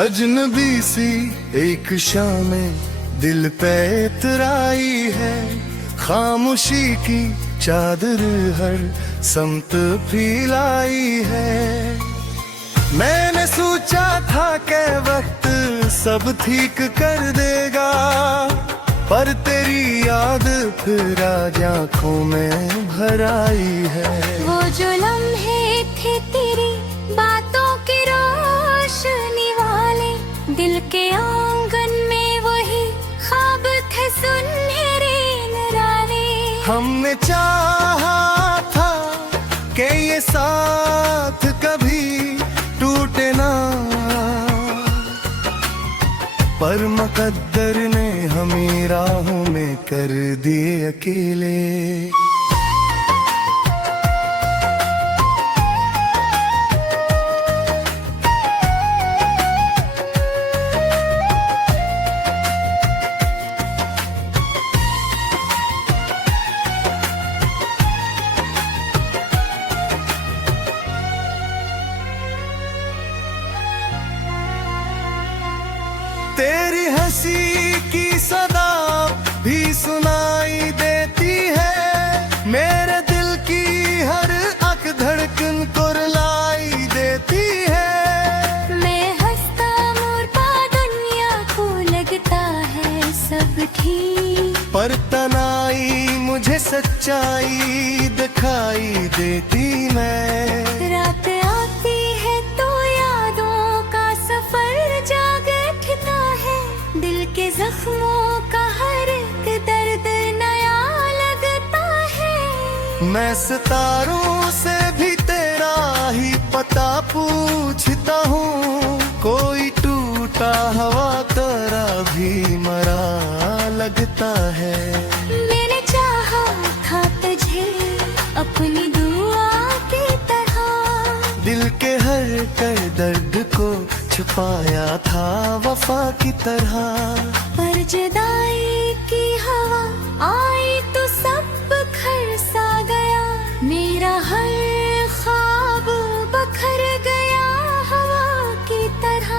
अजनबी सी एक शामें दिल पे इतराई है, खामोशी की चादर हर समत फैलाई है। मैंने सोचा था कि वक्त सब ठीक कर देगा, पर तेरी याद फिर आज आंखों में भर आई है। वो जो लम्हे थे तेरी बातों की रोशनी वाले, दिल के आंगन में वही ख्वाब थे सुनहरे नराने। हमने चाहा था कि ये साथ कभी टूटे ना, पर मुकद्दर ने हमें राहों में कर दिए अकेले। तेरी हंसी की सदा भी सुनाई देती है, मेरे दिल की हर अक धड़कन को रुलाई देती है। मैं हंसता मुड़ता दुनिया को लगता है सब ठीक, पर तनाई मुझे सच्चाई दिखाई देती। मैं रात आती है तो यादों का सफर जाग उठता है, दिल के जख्मों का हर एक दर्द नया लगता है। मैं सितारों से भी तेरा ही पता पूछता हूँ, कोई टूटा हवा तारा भी मरा लगता है। मैंने चाहा था तुझे अपनी दुआ की तरह, दिल के हर कर दर्द को छुपाया था वफा की तरह। पर जुदाई की हवा आई तो सब बिखर सा गया, मेरा हर ख्वाब बखर गया हवा की तरह।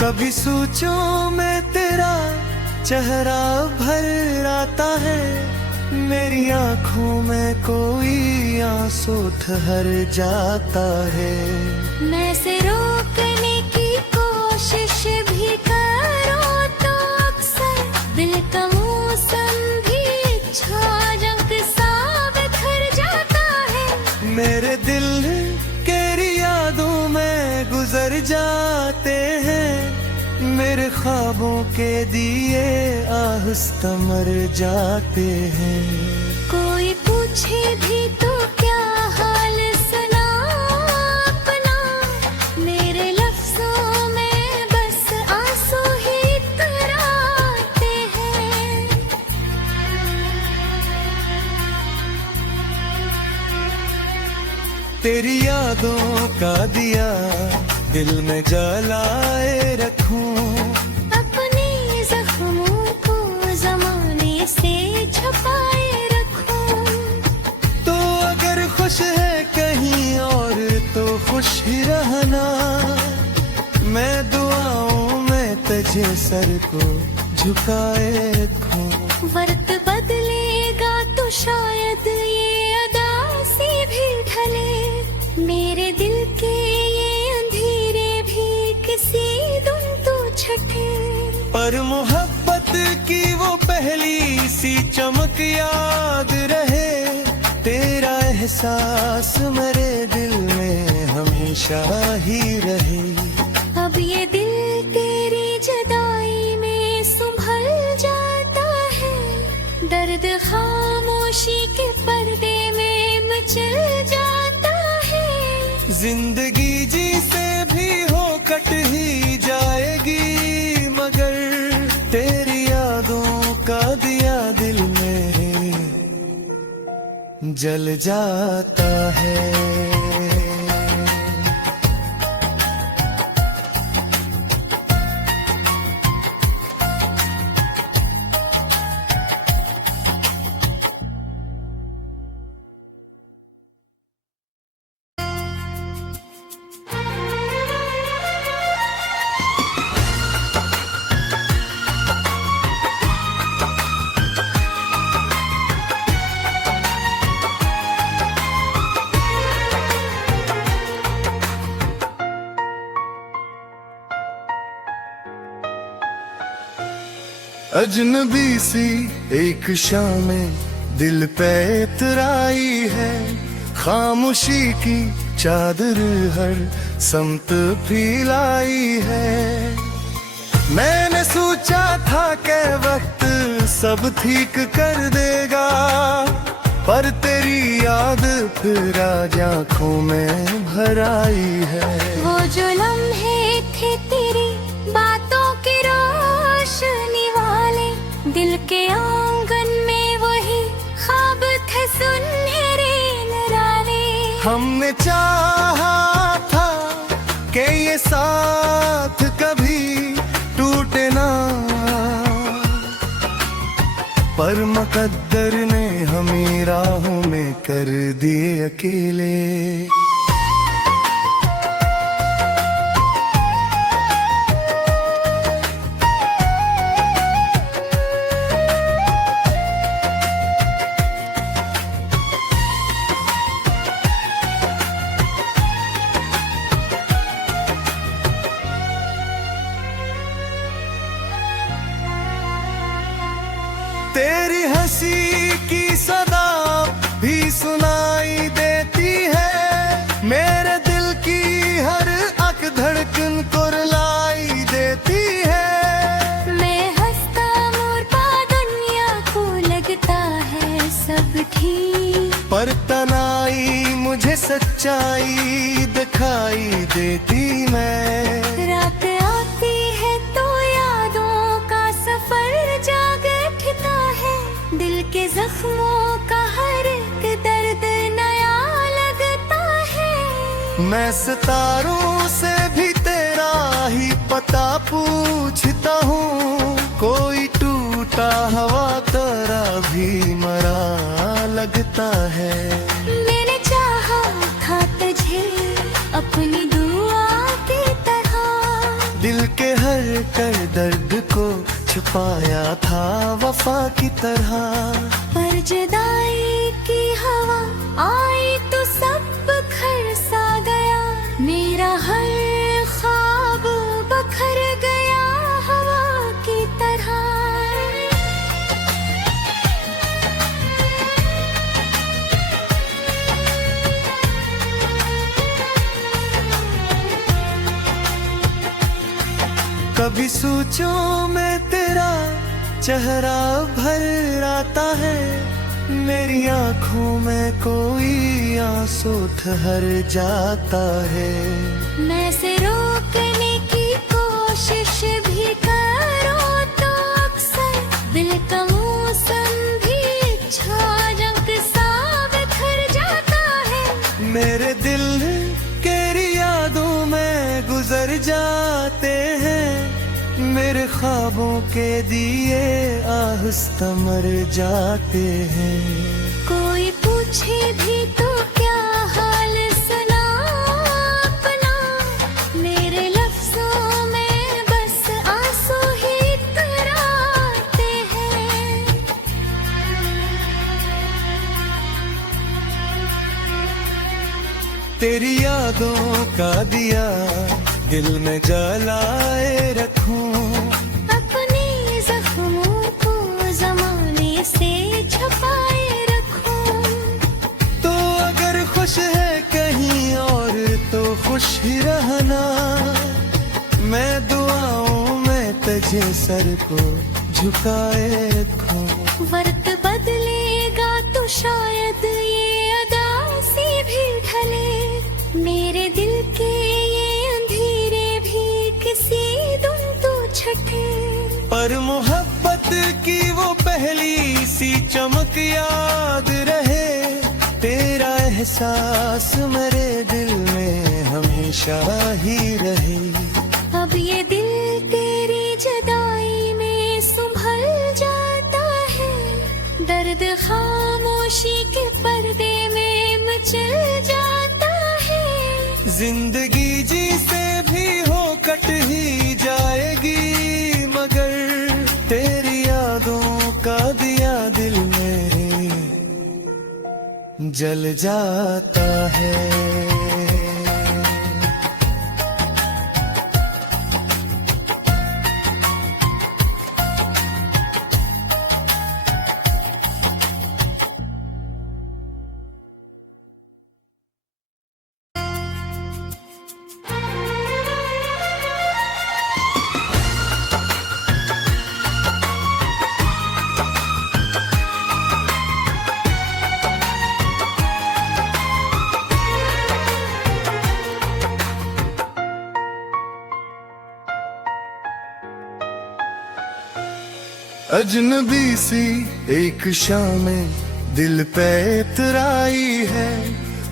कभी सोचो में तेरा चेहरा भर आता है, मेरी आंखों में कोई आंसू ठहर जाता है। मैं से रोकने की कोशिश भी करो तो अक्सर दिल का मौसम भी छाजंक सा बिखर जाता है। मेरे दिल तेरी यादों में गुजर जाते हैं, मेरे ख्वाबों के दिए आहिस्ता मर जाते हैं। कोई पूछे भी तो क्या हाल सुना अपना, मेरे लफ्जों में बस आंसू ही इतराते हैं। तेरी यादों का दिया दिल में जलाए रखूं, अपने जख्मों को जमाने से छुपाए रखूं। तो अगर खुश है कहीं और तो खुश ही रहना, मैं दुआओं में तुझे सर को झुकाए रखूं। वक्त बदलेगा तो शायद ये अदासी भी ढले, मेरे दिल के ये अंधेरे भी किसी दिन तो छठे। पर मोहब्बत की वो पहली सी चमक याद रहे, तेरा एहसास मेरे दिल में हमेशा ही रहे। अब ये दिल तेरी जुदाई में संभल जाता है, दर्द खामोशी के पर्दे में मचल जाता है। जिंदगी जी से भी हो कट ही जाएगी, मगर तेरी यादों का दिया दिल मेरे जल जाता है। अजनबी सी एक शामें दिल पे इतराई है, खामोशी की चादर हर समत फैलाई है। मैंने सोचा था कि वक्त सब ठीक कर देगा, पर तेरी याद फिर आज आंखों में भर आई है। वो जो लम्हे थे तेरी बातों की रोशनी वाले, दिल के आंगन में वही ख्वाब थे सुनहरे नराले। हमने चाहा था कि ये साथ कभी टूटे ना, पर मुकद्दर ने हमें राहों में कर दिए अकेले। तेरी हंसी की सदा भी सुनाई देती है, मेरे दिल की हर अक धड़कन को रुलाई देती है। मैं हंसता मुर्दा दुनिया को लगता है सब ठीक, पर तनाई मुझे सच्चाई दिखाई देती। मैं रात आती है तो यादों का सफर जाग उठता है, दिल के जख्मों का हर एक दर्द नया लगता है। मैं सितारों से भी तेरा ही पता पूछता हूँ, कोई टूटा हवा तेरा भी मरा लगता है। मैंने चाहा था तुझे अपनी दुआ की तरह, दिल के हर कर दर्द को छुपाया था वफा की तरह। पर जुदाई की हवा आई तो सब बिखर सा गया, मेरा हर ख्वाब बखर गया हवा की तरह। कभी सोचूं मैं तेरा चेहरा भर आता है, मेरी आंखों में कोई आंसू ठहर जाता है। मैं से रोकने की कोशिश भी करो तो अक्सर दिल का मौसम भी झांझ सा बिखर जाता है। मेरे दिल तेरी यादों में गुजर जाते हैं, मेरे ख्वाबों के दिए आहिस्ता मर जाते हैं। कोई पूछे भी तो क्या हाल सुना अपना, मेरे लफ्जों में बस आंसू ही तराते हैं। तेरी यादों का दिया दिल में जलाए रखूं, अपने जख्मों को ज़माने से छुपाए रखूं। तो अगर खुश है कहीं और तो खुश ही रहना, मैं दुआओं में तुझे सर को झुकाए रखूं। वक्त बदलेगा तो शायद ये अदासी भी ढले, मेरे दिल के ये अंधेरे भी किसी दिन तो छठे। पर मोहब्बत की वो पहली सी चमक याद रहे, तेरा एहसास मेरे दिल में हमेशा ही रहे। अब ये दिल तेरी जुदाई में संभल जाता है, दर्द खामोशी के पर्दे में मचल जाता है। जिंदगी जी से भी हो कट ही जाएगी, मगर तेरी यादों का दिया दिल में जल जाता है। अजनबी सी एक शाम दिल पे इतराई है,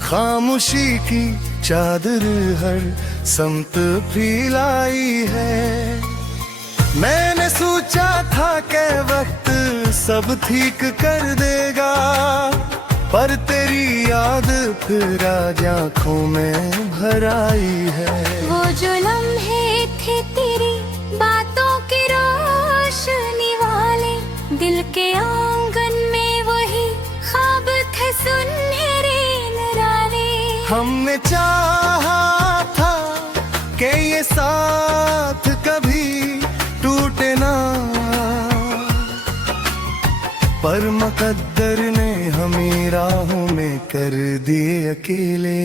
खामोशी की चादर हर समत फैलाई है। मैंने सोचा था कि वक्त सब ठीक कर देगा, पर तेरी याद फिर आज आँखों में भर आई है। वो जो लम्हे थे तेरी बातों की रोशनी वाले, दिल के आंगन में वही ख्वाब थे सुनहरे नराले। हमने चाहा था कि ये साथ कभी टूटे ना, पर मुकद्दर ने हमें राहों में कर दिए अकेले।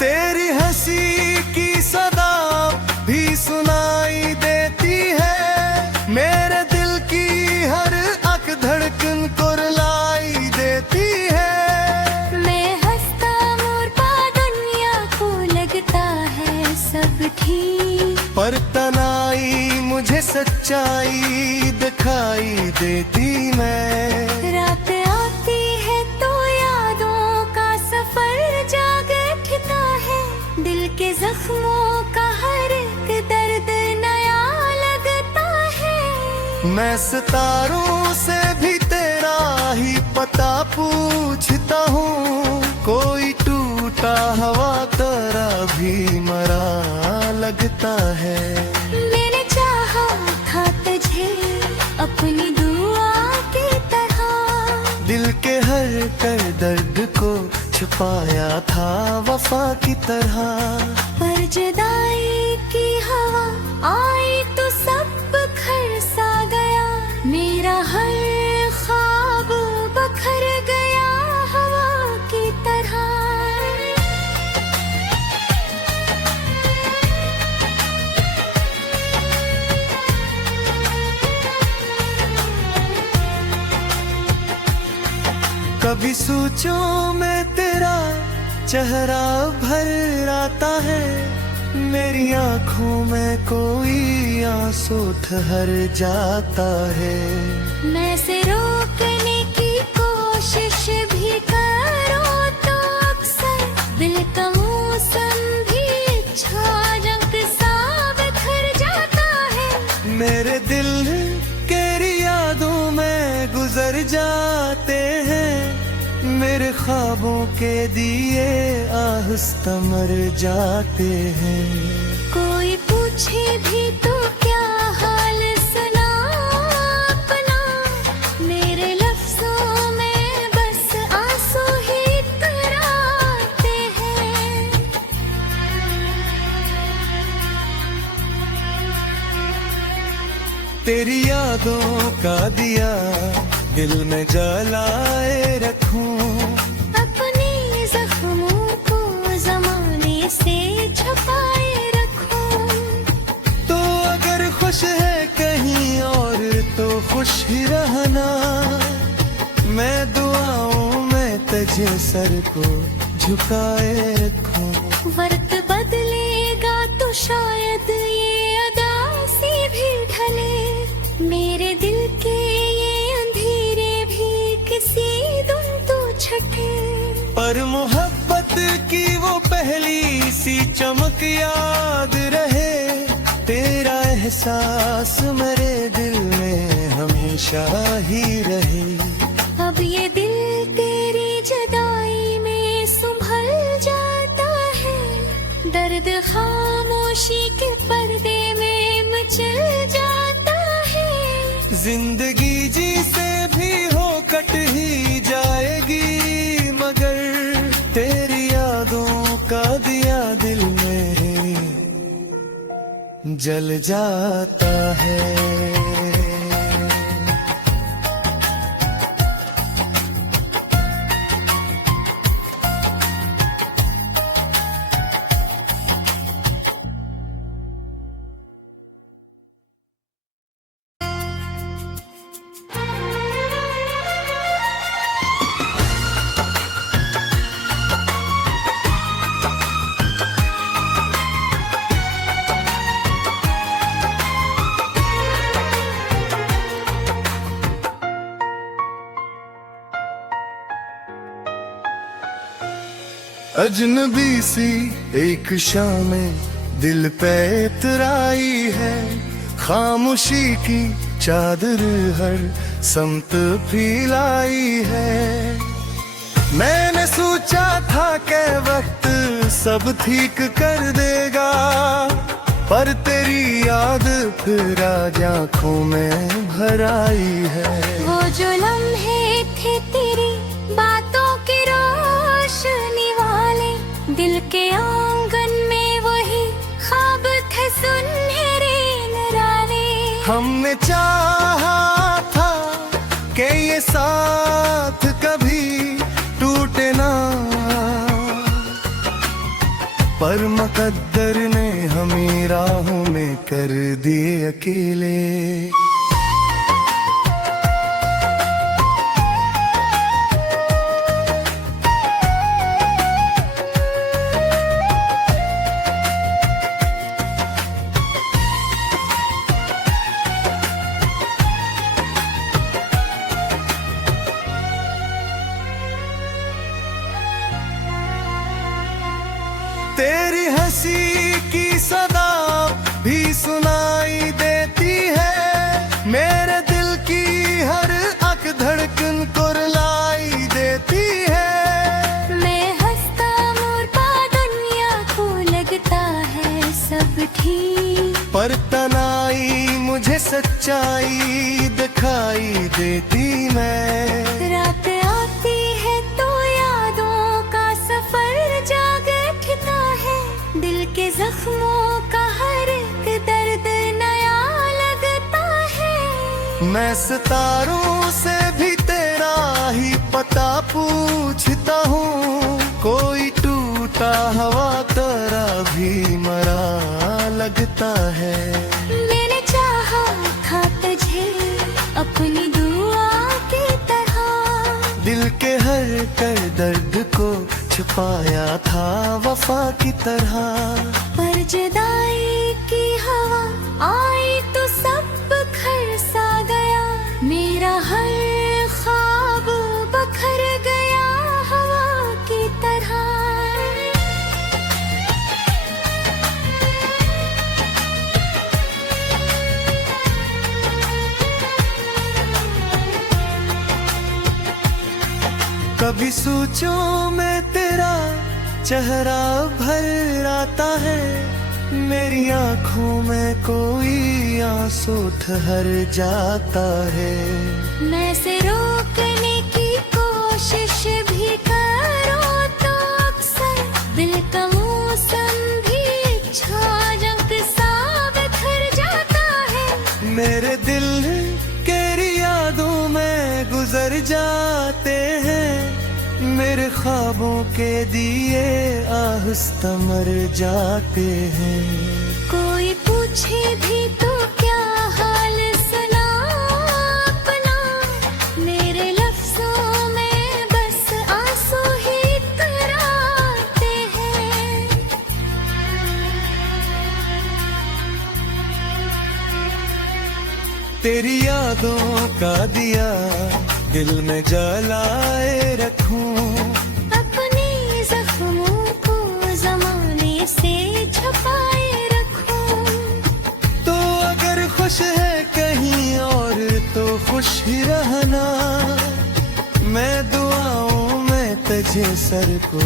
तेरी हंसी की सदा भी सुनाई देती है, मेरे दिल की हर अक धड़कन को रुलाई देती है। मैं हंसता मुड़ता दुनिया को लगता है सब ठीक, पर तनाई मुझे सच्चाई दिखाई देती। मैं रात आती है तो यादों का सफर जाग उठता है, दिल के जख्मों का हर एक दर्द नया लगता है। मैं सितारों से भी तेरा ही पता पूछता हूँ, कोई टूटा हवा तेरा भी मरा लगता है। मैंने चाहा था तुझे अपनी दुआ की तरह, दिल के हर कर दर्द को छुपाया था वफा की तरह। पर जुदाई की हवा आई तो सब बिखर सा गया, मेरा हर ख्वाब बखर गया हवा की तरह। कभी सोचूं मैं तेरा चेहरा भर आता है, मेरी आंखों में कोई आंसू ठहर जाता है। मैं से रोकने की कोशिश भी करूं तो अक्सर दिल का मौसम भी झारंग सा बिखर जाता है। मेरे दिल तेरी यादों में गुजर जाते हैं, मेरे ख्वाबों के दिए आहिस्ता मर जाते हैं। कोई पूछे भी तो क्या हाल सुना अपना, मेरे लफ्जों में बस आंसू ही इतराते हैं। तेरी यादों का दिया दिल में जलाए रखूं, अपने जख्मों को जमाने से छुपाए रखूं। तो अगर खुश है कहीं और तो खुश ही रहना, मैं दुआओं में तुझे सर को झुकाए रखूं। वक्त बदलेगा तो शायद ये अदासी भी ढले, मेरे दिल के ये अंधेरे भी किसी दिन तो छठे। पर मोहब्बत की वो पहली सी चमक याद रहे, तेरा एहसास मेरे दिल में हमेशा ही रहे। अब ये दिल तेरी जुदाई में संभल जाता है, दर्द खामोशी के पर्दे में मचल जाता है। जिंदगी जी से भी हो कट ही जाएगी, मगर तेरी यादों का दिया दिल में जल जाता है। अजनबी सी एक शाम दिल पे इतराई है, खामोशी की चादर हर समत फैलाई है। मैंने सोचा था कि वक्त सब ठीक कर देगा, पर तेरी याद फिर आज आँखों में भर आई है। वो जो लम्हे थे तेरी बातों की रोशनी वाले, दिल के आंगन में वही ख्वाब थे सुनहरे नराले। हमने चाहा था कि ये साथ कभी टूटे ना, पर मुकद्दर ने हमें राहों में कर दिए अकेले। तेरी हंसी की सदा भी सुनाई देती है, मेरे दिल की हर अक धड़कन को रुलाई देती है। मैं हंसता मुर्दा दुनिया को लगता है सब ठीक, पर तनाई मुझे सच्चाई दिखाई देती। मैं रात आती है तो यादों का सफर जाग उठता है, दिल के जख्मों का हर एक दर्द नया लगता है। मैं सितारों से भी तेरा ही पता पूछता हूँ, कोई टूटा हवा तारा भी मरा लगता है। मैंने चाहा था तुझे अपनी दुआ की तरह, दिल के हर कर दर्द को छुपाया था वफा की तरह। पर जुदाई की हवा आई तो सब बिखर सा गया, मेरा हर ख्वाब बखर गया हवा की तरह। कभी सोचो मैं तेरा चेहरा भर आता है, मेरी आंखों में कोई आंसू ठहर जाता है। मैं से रोकने की कोशिश भी करो तो अक्सर दिल का मौसम भी झांझ सा बिखर जाता है। मेरे दिल तेरी यादों में गुजर जाते हैं, मेरे ख्वाबों के दिए आहिस्ता मर जाते हैं। कोई पूछे भी तो क्या हाल सुना अपना, मेरे लफ्जों में बस आंसू ही इतराते हैं। तेरी यादों का दिया दिल में जलाए रखूं, अपने जख्मों को ज़माने से छुपाए रखूं। तो अगर खुश है कहीं और तो खुश ही रहना, मैं दुआओं में तुझे सर को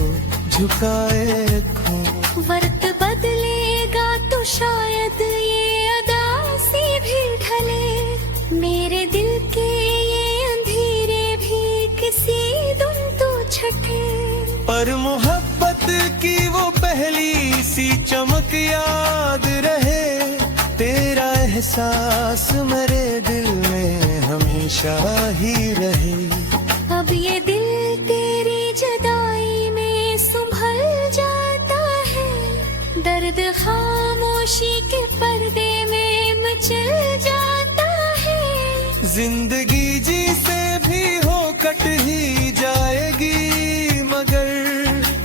झुकाए रखूं। वक्त बदलेगा तो शायद ये अदासी भी ढले, मेरे दिल के ये अंधेरे भी किसी दिन तो छठे। पर मोहब्बत की वो पहली सी चमक याद रहे, तेरा एहसास मेरे दिल में हमेशा ही रहे। अब ये दिल तेरी जुदाई में संभल जाता है, दर्द खामोशी के पर्दे में मचल जाता है। जिंदगी जी से भी हो कट ही जाएगी, मगर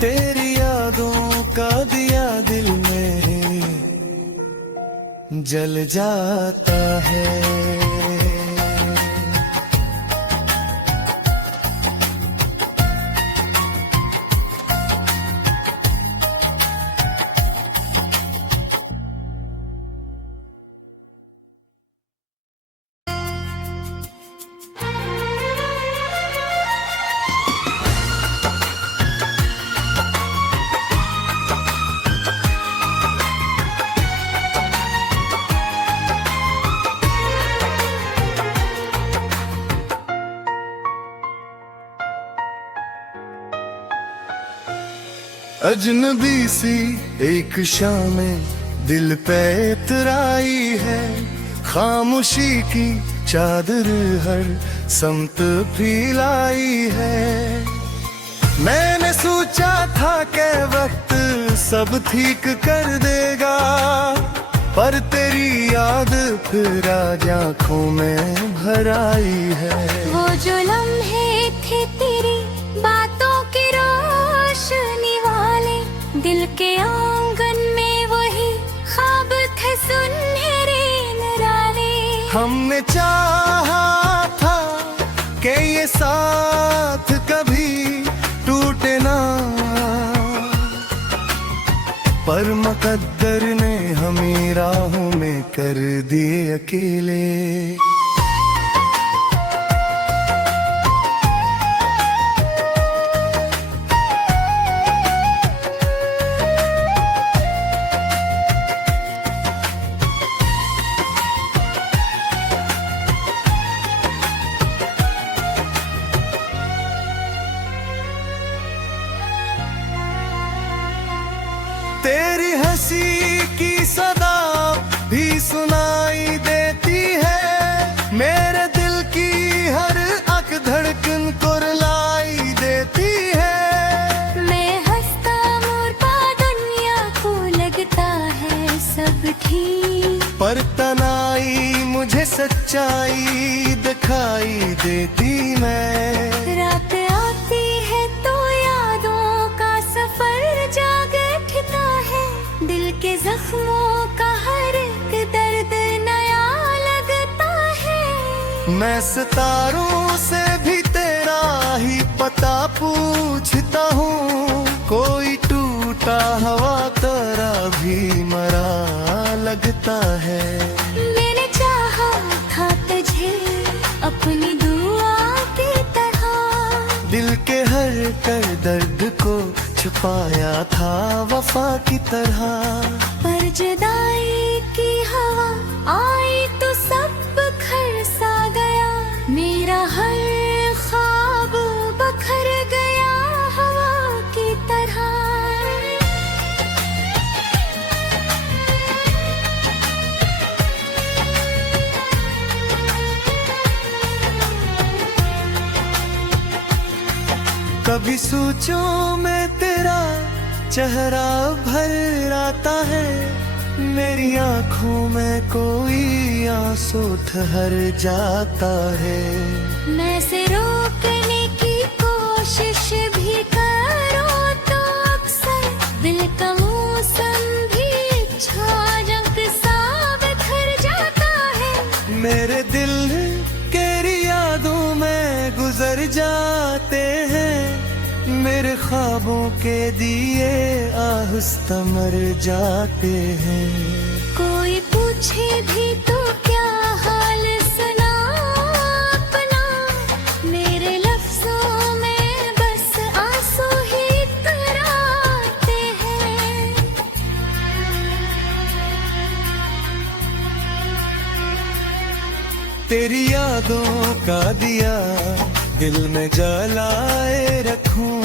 तेरी यादों का दिया दिल में जल जाता है। अजनबी सी एक शामें दिल पे इतराई है, खामोशी की चादर हर समत फैलाई है। मैंने सोचा था कि वक्त सब ठीक कर देगा, पर तेरी याद फिर आज आंखों में भर आई है। वो जो लम्हे थे तेरी बातों की रोशनी वाले, दिल के आंगन में वही ख्वाब थे सुनहरे नराले। हमने चाहा था कि ये साथ कभी टूटे ना, पर मुकद्दर ने हमें राहों में कर दिए अकेले। तेरी हंसी की सदा भी सुनाई देती है, मेरे दिल की हर अक धड़कन को रुलाई देती है। मैं हंसता मुड़ता दुनिया को लगता है सब ठीक, पर तनाई मुझे सच्चाई दिखाई देती। मैं रात आती है तो यादों का सफर जाग उठता है, दिल के जख्मों का हर एक दर्द नया लगता है। मैं सितारों से भी तेरा ही पता पूछता हूँ, कोई टूटा हवा तारा भी मरा लगता है। मैंने चाहा था तुझे अपनी दुआ की तरह, दिल के हर कर दर्द को छुपाया था वफा की तरह। पर जुदाई की हवा आई तो सब खर सा गया, मेरा हर ख्वाब बखर गया हवा की तरह। कभी सोचूं मैं तेरा चेहरा भर आता है, मेरी आंखों में कोई आंसू ठहर जाता है। मैं से रोकने की कोशिश भी करो तो अक्सर दिल का मौसम भी झांझक सा बिखर जाता है। मेरे दिल तेरी यादों में गुजर जाते हैं, मेरे ख्वाबों के दिए आहिस्ता मर जाते हैं। कोई पूछे भी तो क्या हाल सुना अपना, मेरे लफ्जों में बस आंसू ही इतराते हैं। तेरी यादों का दिया दिल में जलाए रखूं,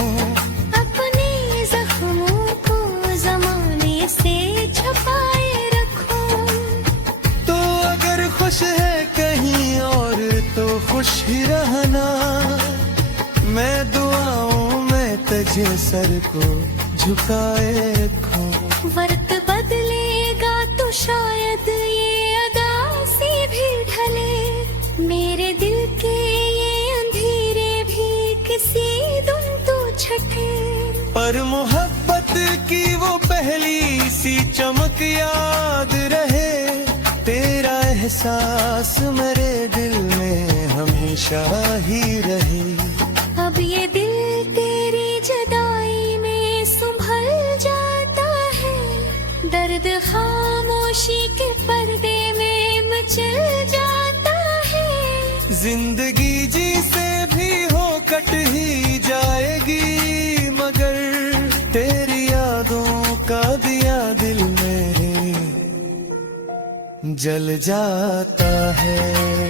अपने जख्मों को ज़माने से छुपाए रखूं। तो अगर खुश है कहीं और तो खुश ही रहना, मैं दुआओं में तुझे सर को झुकाए रखूं। वक्त बदलेगा तो शायद ये अदासी भी ढले, मेरे दिल के ये अंधेरे भी किसी दिन तो छठे। पर मोहब्बत की वो पहली सी चमक याद रहे, तेरा एहसास मेरे दिल में हमेशा ही रहे। अब ये दिल तेरी जुदाई में संभल जाता है, दर्द खामोशी के पर्दे में मचल जाता है। जिंदगी जी से भी हो कट ही जाएगी, मगर तेरी यादों का दिया दिल में जल जाता है।